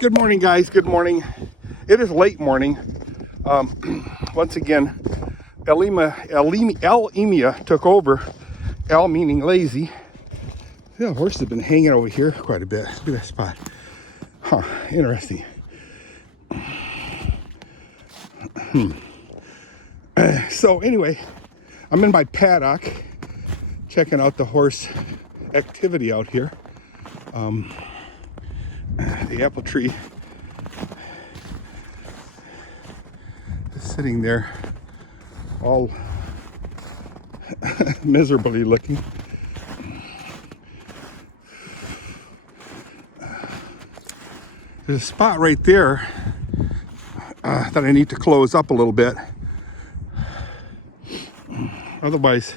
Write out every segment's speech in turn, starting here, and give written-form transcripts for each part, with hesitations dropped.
Good morning, guys. Good morning. It is late morning. Once again, L-emia took over. L meaning lazy. The horses have been hanging over here quite a bit. Look at that spot. Huh, interesting. So anyway, I'm in my paddock checking out the horse activity out here. The apple tree is sitting there all miserably looking. There's a spot right there that I need to close up a little bit. Otherwise,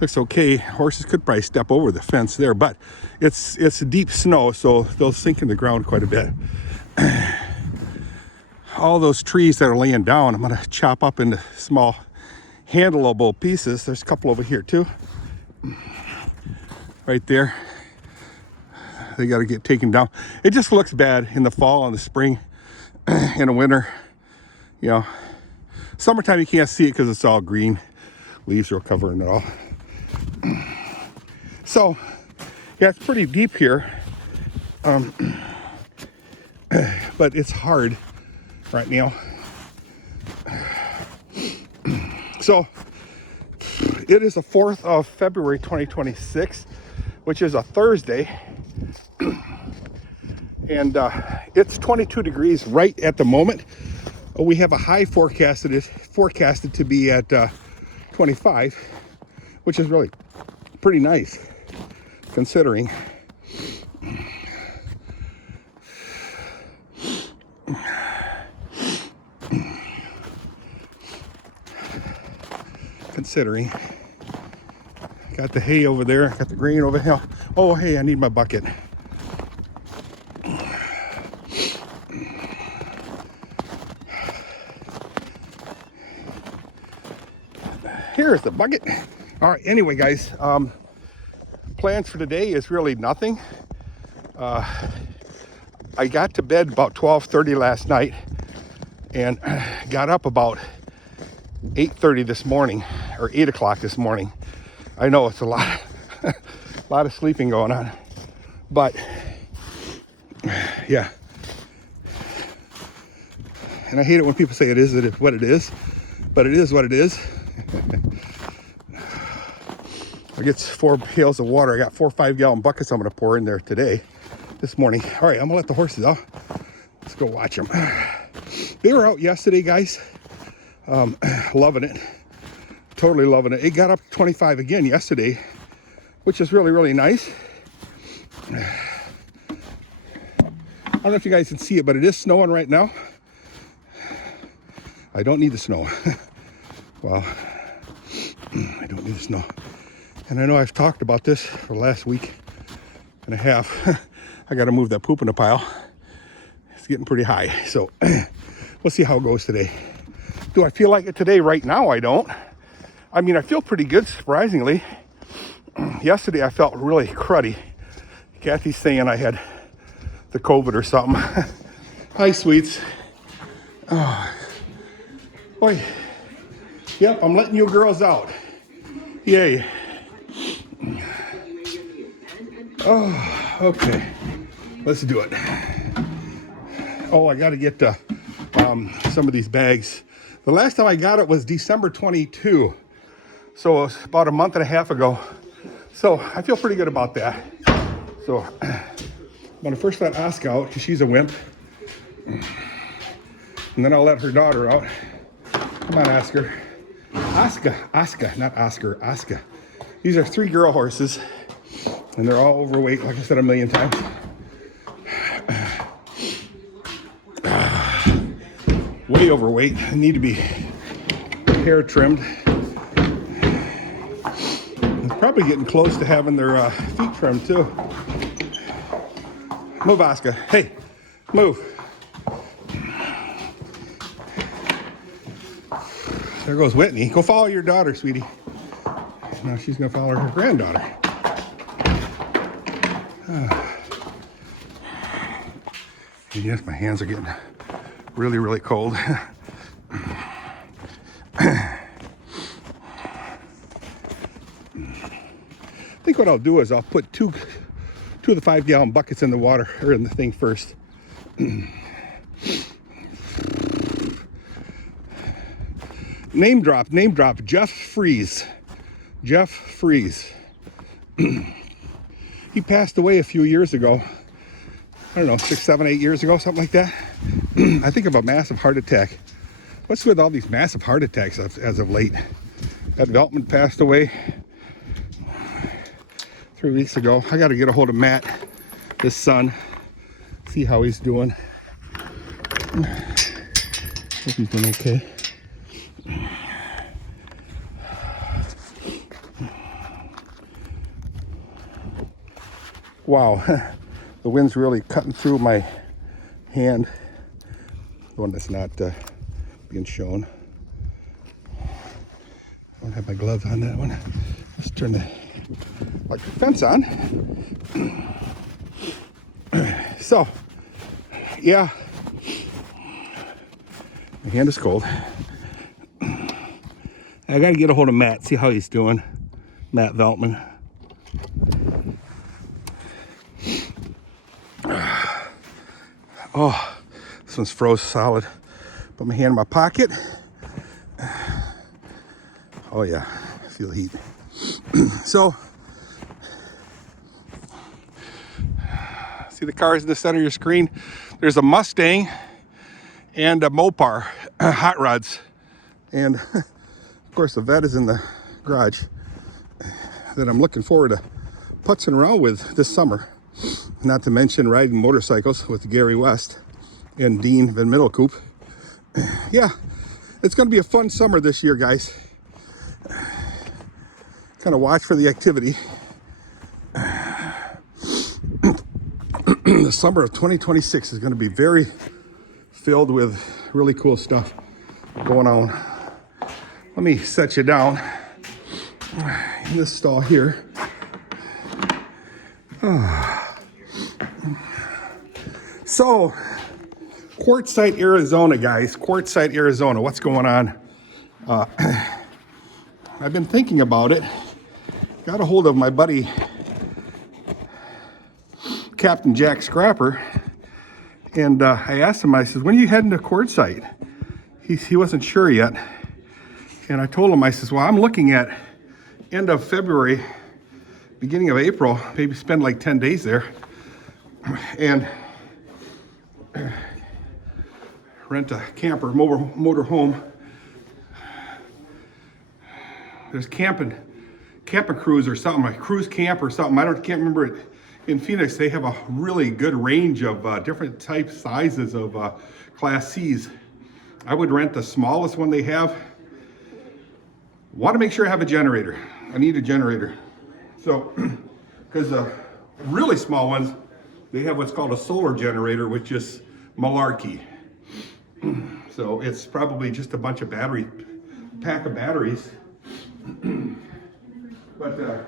looks okay. Horses could probably step over the fence there, but it's deep snow, so they'll sink in the ground quite a bit. All those trees that are laying down, I'm gonna chop up into small handleable pieces. There's a couple over here too. Right there. They gotta get taken down. It just looks bad in the fall and the spring and the winter. You know, summertime you can't see it because it's all green. Leaves are covering it all. So, yeah, it's pretty deep here. But it's hard right now. So, it is the 4th of February 2026, which is a Thursday. And it's 22 degrees right at the moment. We have a high forecasted to be at 25, which is really pretty nice considering. Got the hay over there, got the grain over here. Oh, hey, I need my bucket. Here's the bucket. All right, anyway, guys, plans for today is really nothing. I got to bed about 12:30 last night and got up about 8:30 this morning, or 8 o'clock this morning. I know it's a lot, a lot of sleeping going on, but yeah. And I hate it when people say it isn't what it is, but it is what it is. I get 4 pails of water. I got 4 5-gallon buckets I'm going to pour in there this morning. All right, I'm going to let the horses out. Let's go watch them. They were out yesterday, guys. Loving it. Totally loving it. It got up to 25 again yesterday, which is really, really nice. I don't know if you guys can see it, but it is snowing right now. I don't need the snow. Well, I don't need the snow. And I know I've talked about this for the last week and a half. I got to move that poop in the pile. It's getting pretty high. So we'll see how it goes today. Do I feel like it today? Right now, I don't. I mean, I feel pretty good, surprisingly. Yesterday, I felt really cruddy. Kathy's saying I had the COVID or something. Hi, sweets. Oh. Boy. Yep, I'm letting you girls out. Yay. Oh, okay. Let's do it. Oh, I got to get some of these bags. The last time I got it was December 22. So it was about a month and a half ago. So I feel pretty good about that. So I'm going to first let Oscar out because she's a wimp. And then I'll let her daughter out. Come on, Oscar. Oscar, not Oscar, Oscar. These are 3 girl horses. And they're all overweight, like I said a million times. Way overweight. They need to be hair trimmed. It's probably getting close to having their feet trimmed too. Move, Oscar. Hey, move. There goes Whitney. Go follow your daughter, sweetie. Now she's gonna follow her granddaughter. And yes, my hands are getting really, really cold. I think what I'll do is I'll put two of the 5-gallon buckets in the water, or in the thing first. Name drop, Jeff Freeze. Jeff Freeze. He passed away a few years ago. I don't know, 6, 7, 8 years ago, something like that. I think of a massive heart attack. What's with all these massive heart attacks as of late? That Veltman passed away 3 weeks ago. I got to get a hold of Matt, his son, see how he's doing. Hope he's doing okay. Wow, the wind's really cutting through my hand. The one that's not being shown. I don't have my gloves on that one. Let's turn the fence on. So, yeah, my hand is cold. I got to get a hold of Matt, see how he's doing. Matt Veltman. Oh, this one's froze solid. Put my hand in my pocket. Oh yeah, I feel heat. So, see the cars in the center of your screen? There's a Mustang and a Mopar, hot rods. And of course the vet is in the garage that I'm looking forward to putzing around with this summer. Not to mention riding motorcycles with Gary West and Dean Van Middelkoop. Yeah, it's going to be a fun summer this year, guys. Kind of watch for the activity. The summer of 2026 is going to be very filled with really cool stuff going on. Let me set you down in this stall here. So, Quartzsite, Arizona, guys. Quartzsite, Arizona. What's going on? I've been thinking about it. Got a hold of my buddy, Captain Jack Scrapper, and I asked him, I said, when are you heading to Quartzsite? He wasn't sure yet. And I told him, I says, well, I'm looking at end of February, beginning of April, maybe spend like 10 days there. And rent a camper, motor home. There's camping cruise or something, a cruise camp or something. Can't remember it. In Phoenix, they have a really good range of different types, sizes of Class C's. I would rent the smallest one they have. Want to make sure I have a generator. I need a generator. So, because the really small ones, they have what's called a solar generator, which is malarkey. So it's probably just a bunch of pack of batteries. But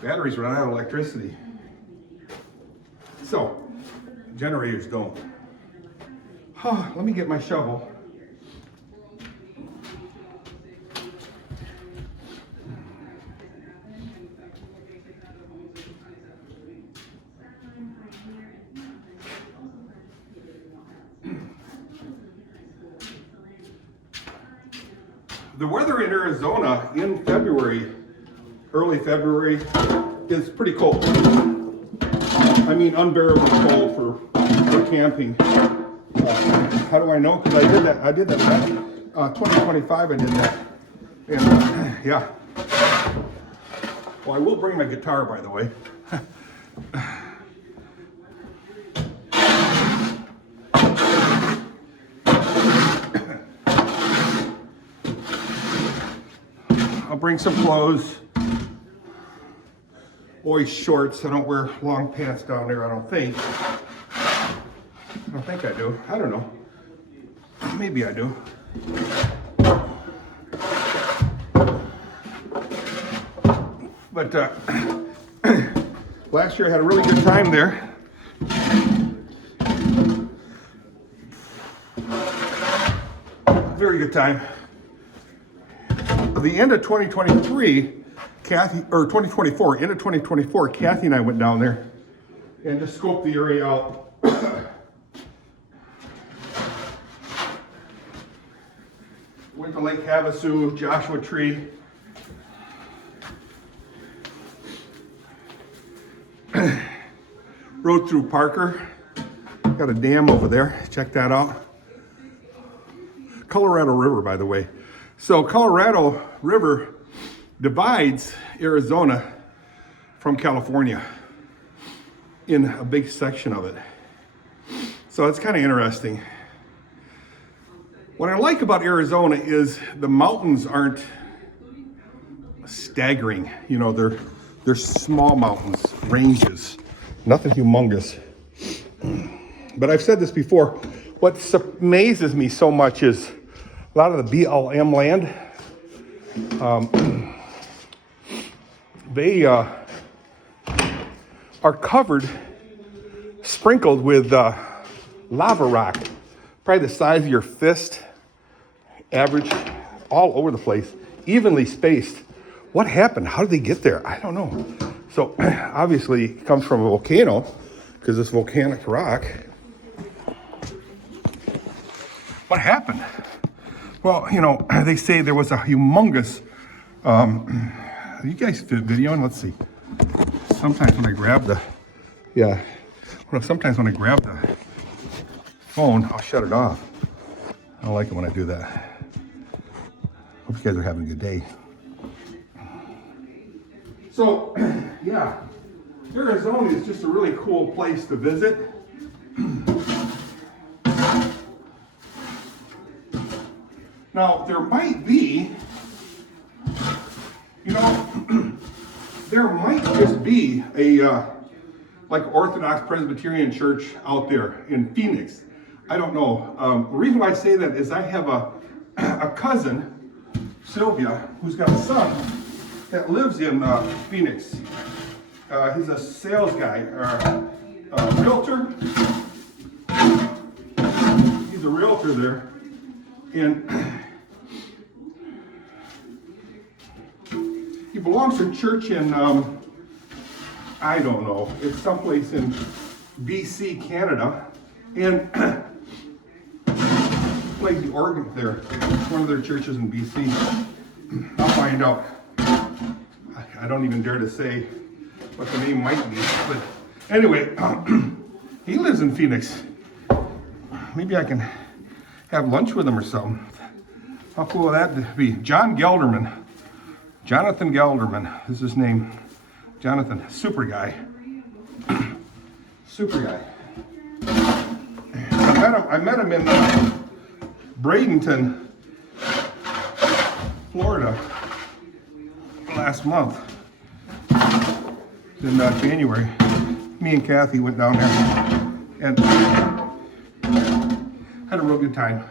batteries run out of electricity. So, generators don't. Let me get my shovel. The weather in Arizona in February, early February, is pretty cold. I mean, unbearably cold for camping. How do I know? Because I did that back 2025. I did that, and yeah. Well, I will bring my guitar, by the way. I'll bring some clothes. Always shorts. I don't wear long pants down there, I don't think. I don't think I do. I don't know. Maybe I do. But last year I had a really good time there. Very good time. At the end of 2023, Kathy, or 2024, end of 2024, Kathy and I went down there and just scoped the area out. Went to Lake Havasu, Joshua Tree. Rode through Parker. Got a dam over there. Check that out. Colorado River, by the way. So Colorado River divides Arizona from California in a big section of it. So it's kind of interesting. What I like about Arizona is the mountains aren't staggering. You know, they're small mountains, ranges, nothing humongous. But I've said this before, what amazes me so much is a lot of the BLM land, they are covered, sprinkled with lava rock, probably the size of your fist, average, all over the place, evenly spaced. What happened? How did they get there? I don't know. So obviously it comes from a volcano, because it's volcanic rock. What happened? Well, you know, they say there was a humongous, you guys videoing? Let's see. Sometimes when I grab the, sometimes when I grab the phone, I'll shut it off. I don't like it when I do that. Hope you guys are having a good day. So, yeah, Arizona is just a really cool place to visit. Now, there might be, you know, there might just be a, like Orthodox Presbyterian church out there in Phoenix. I don't know. The reason why I say that is I have a cousin, Sylvia, who's got a son that lives in Phoenix. He's a sales guy, a realtor. He's a realtor there. And he belongs to a church in, I don't know, it's someplace in BC, Canada. And plays the organ there. It's one of their churches in BC. I'll find out. I don't even dare to say what the name might be. But anyway, he lives in Phoenix. Maybe I can have lunch with him or something. How cool would that be? John Gelderman. Jonathan Gelderman is his name. Jonathan, super guy. Super guy. I met him in Bradenton, Florida, last month. In January. Me and Kathy went down there and had a real good time.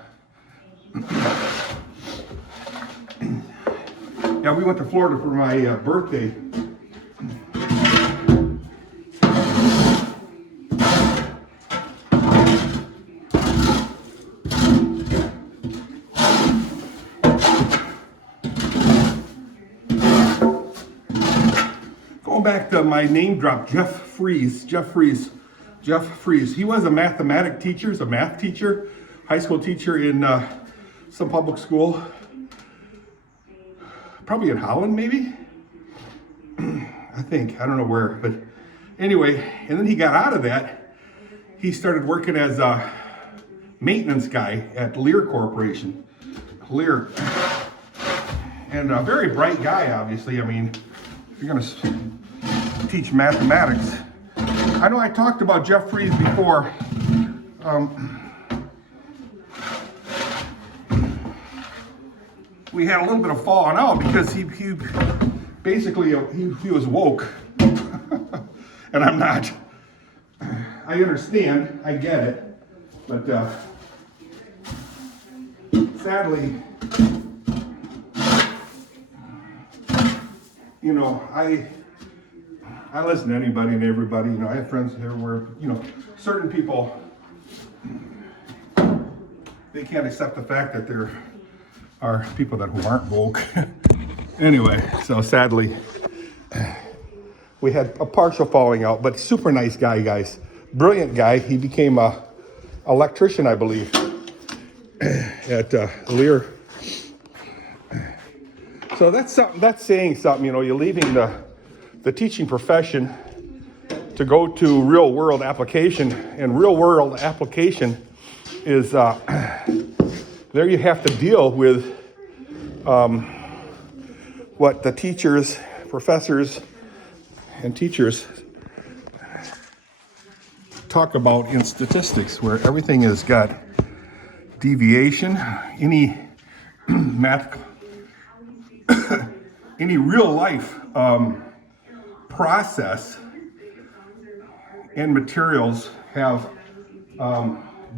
Yeah, we went to Florida for my birthday. Going back to my name drop, Jeff Fries. He was a mathematics teacher, a math teacher, high school teacher in some public school. Probably in Holland, maybe? I think, I don't know where, but anyway, and then he got out of that. He started working as a maintenance guy at Lear Corporation. Lear. And a very bright guy, obviously. I mean, if you're gonna teach mathematics. I know I talked about Jeff Fries before. We had a little bit of falling out because he basically he was woke, and I'm not. I understand, I get it, but sadly, you know, I listen to anybody and everybody. You know, I have friends here where, you know, certain people, they can't accept the fact that there are people who aren't woke. Anyway, so sadly, we had a partial falling out, but super nice guy, guys. Brilliant guy. He became a electrician, I believe, at Lear. So that's something. That's saying something. You know, you're leaving the teaching profession to go to real world application, and real world application is there. You have to deal with what the teachers, professors, and teachers talk about in statistics, where everything has got deviation. Any math, any real life process and materials have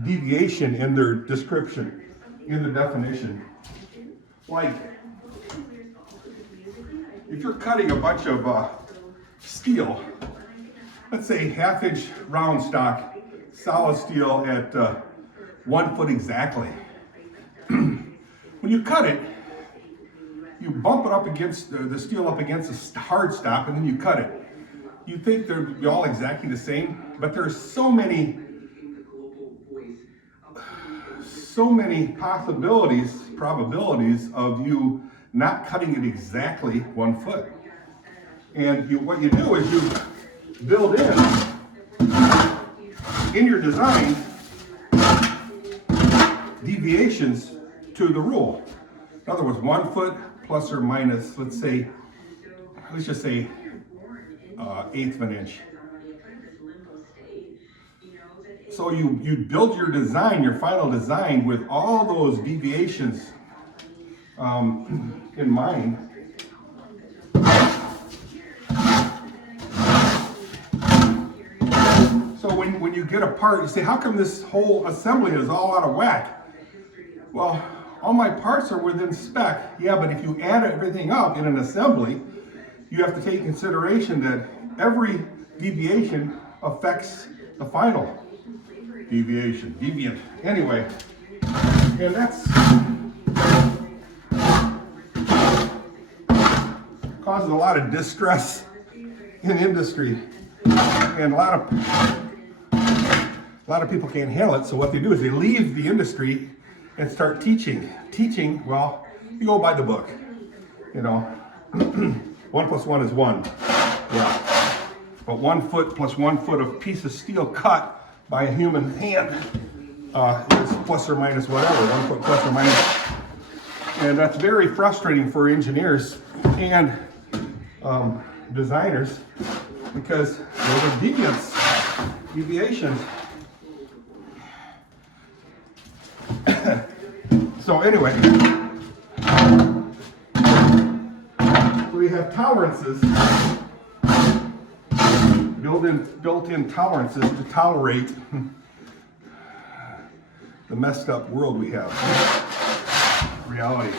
deviation in their description, in the definition. Like, if you're cutting a bunch of steel, let's say 1/2 inch round stock, solid steel at 1 foot exactly. When you cut it, you bump it up against the steel up against a hard stop, and then you cut it. You think they're all exactly the same, but there's so many possibilities, probabilities of you not cutting it exactly 1 foot. And what you do is you build in your design deviations to the rule. In other words, 1 foot plus or minus, let's just say 1/8 of an inch. So you build your design, your final design, with all those deviations in mind. So when you get a part, you say, how come this whole assembly is all out of whack? Well, all my parts are within spec. Yeah, but if you add everything up in an assembly, you have to take consideration that every deviation affects the final deviant. Anyway, and that's causes a lot of distress in industry, and a lot of people can't handle it. So what they do is they leave the industry and start teaching. Well, you go by the book, you know. 1 + 1 is 1. Yeah. But 1 foot plus 1 foot of piece of steel cut by a human hand is plus or minus whatever, 1 foot plus or minus. And that's very frustrating for engineers and designers, because those are deviations. So anyway, we have tolerances, built-in tolerances to tolerate the messed up world we have, reality.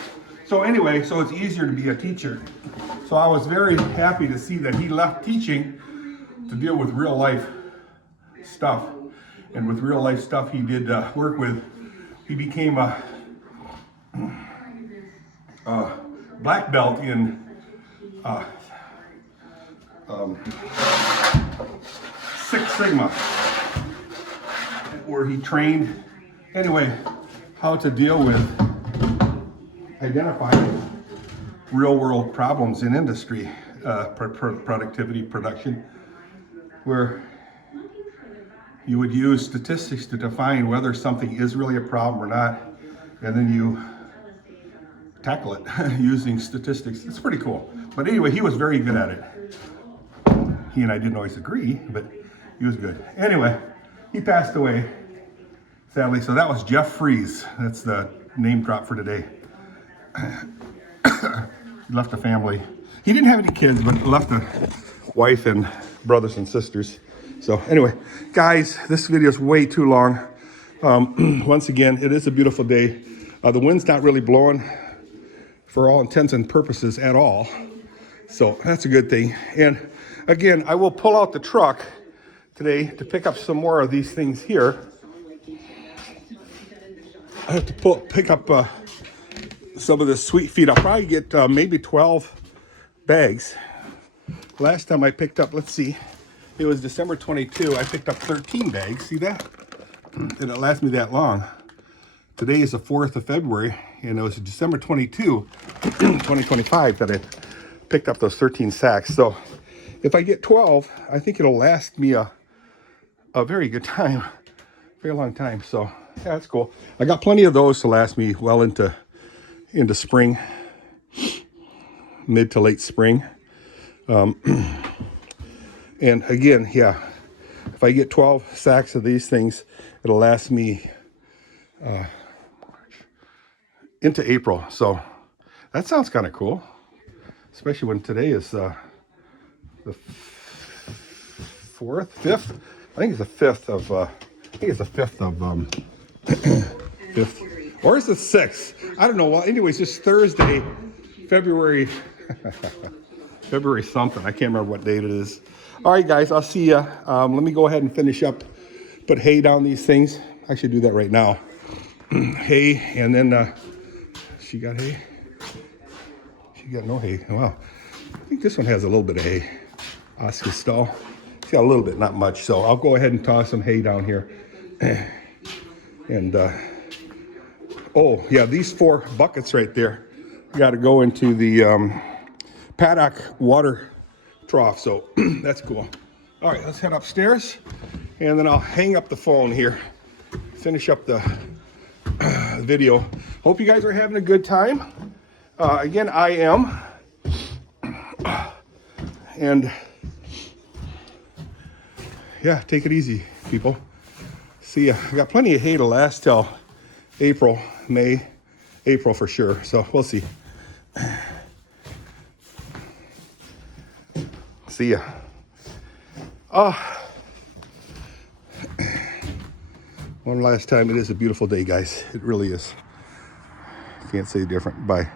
So anyway, so it's easier to be a teacher. So I was very happy to see that he left teaching to deal with real life stuff. And with real life stuff he did work with, he became a black belt in Six Sigma, where he trained, anyway, how to deal with identifying real world problems in industry, productivity, production, where you would use statistics to define whether something is really a problem or not, and then you tackle it using statistics. It's pretty cool. But anyway, he was very good at it. He and I didn't always agree, but he was good. Anyway, he passed away, sadly. So that was Jeff Fries. That's the name drop for today. He left a family. He didn't have any kids, but left a wife and brothers and sisters. So anyway, guys, this video is way too long. Once again, it is a beautiful day. The wind's not really blowing for all intents and purposes at all. So that's a good thing. And Again, I will pull out the truck today to pick up some more of these things here. I have to pick up some of the sweet feed. I'll probably get maybe 12 bags. Last time I picked up, let's see, it was December 22. I picked up 13 bags. See that? And it lasted me that long. Today is the 4th of February, and it was December 22, 2025 that I picked up those 13 sacks. So if I get 12, I think it'll last me a very good time, very long time. So yeah, that's cool. I got plenty of those to last me well into spring, mid to late spring. And again, yeah, if I get 12 sacks of these things, it'll last me into April. So that sounds kind of cool, especially when today is the 4th, 5th. I think it's the 5th of, 5th, or is it 6th? I don't know. Well, anyways, it's Thursday, February, February something. I can't remember what date it is. All right, guys, I'll see ya. Let me go ahead and finish up, put hay down these things. I should do that right now. Hay, and then she got hay. She got no hay. Wow. I think this one has a little bit of hay. Oscar stall. It's got a little bit, not much. So I'll go ahead and toss some hay down here. And, oh, yeah, these 4 buckets right there got to go into the paddock water trough. So that's cool. All right, let's head upstairs. And then I'll hang up the phone here. Finish up the video. Hope you guys are having a good time. Again, I am. And yeah, take it easy, people. See ya. I got plenty of hay to last till April, May, April for sure. So we'll see. See ya. One last time, it is a beautiful day, guys. It really is. Can't say different. Bye.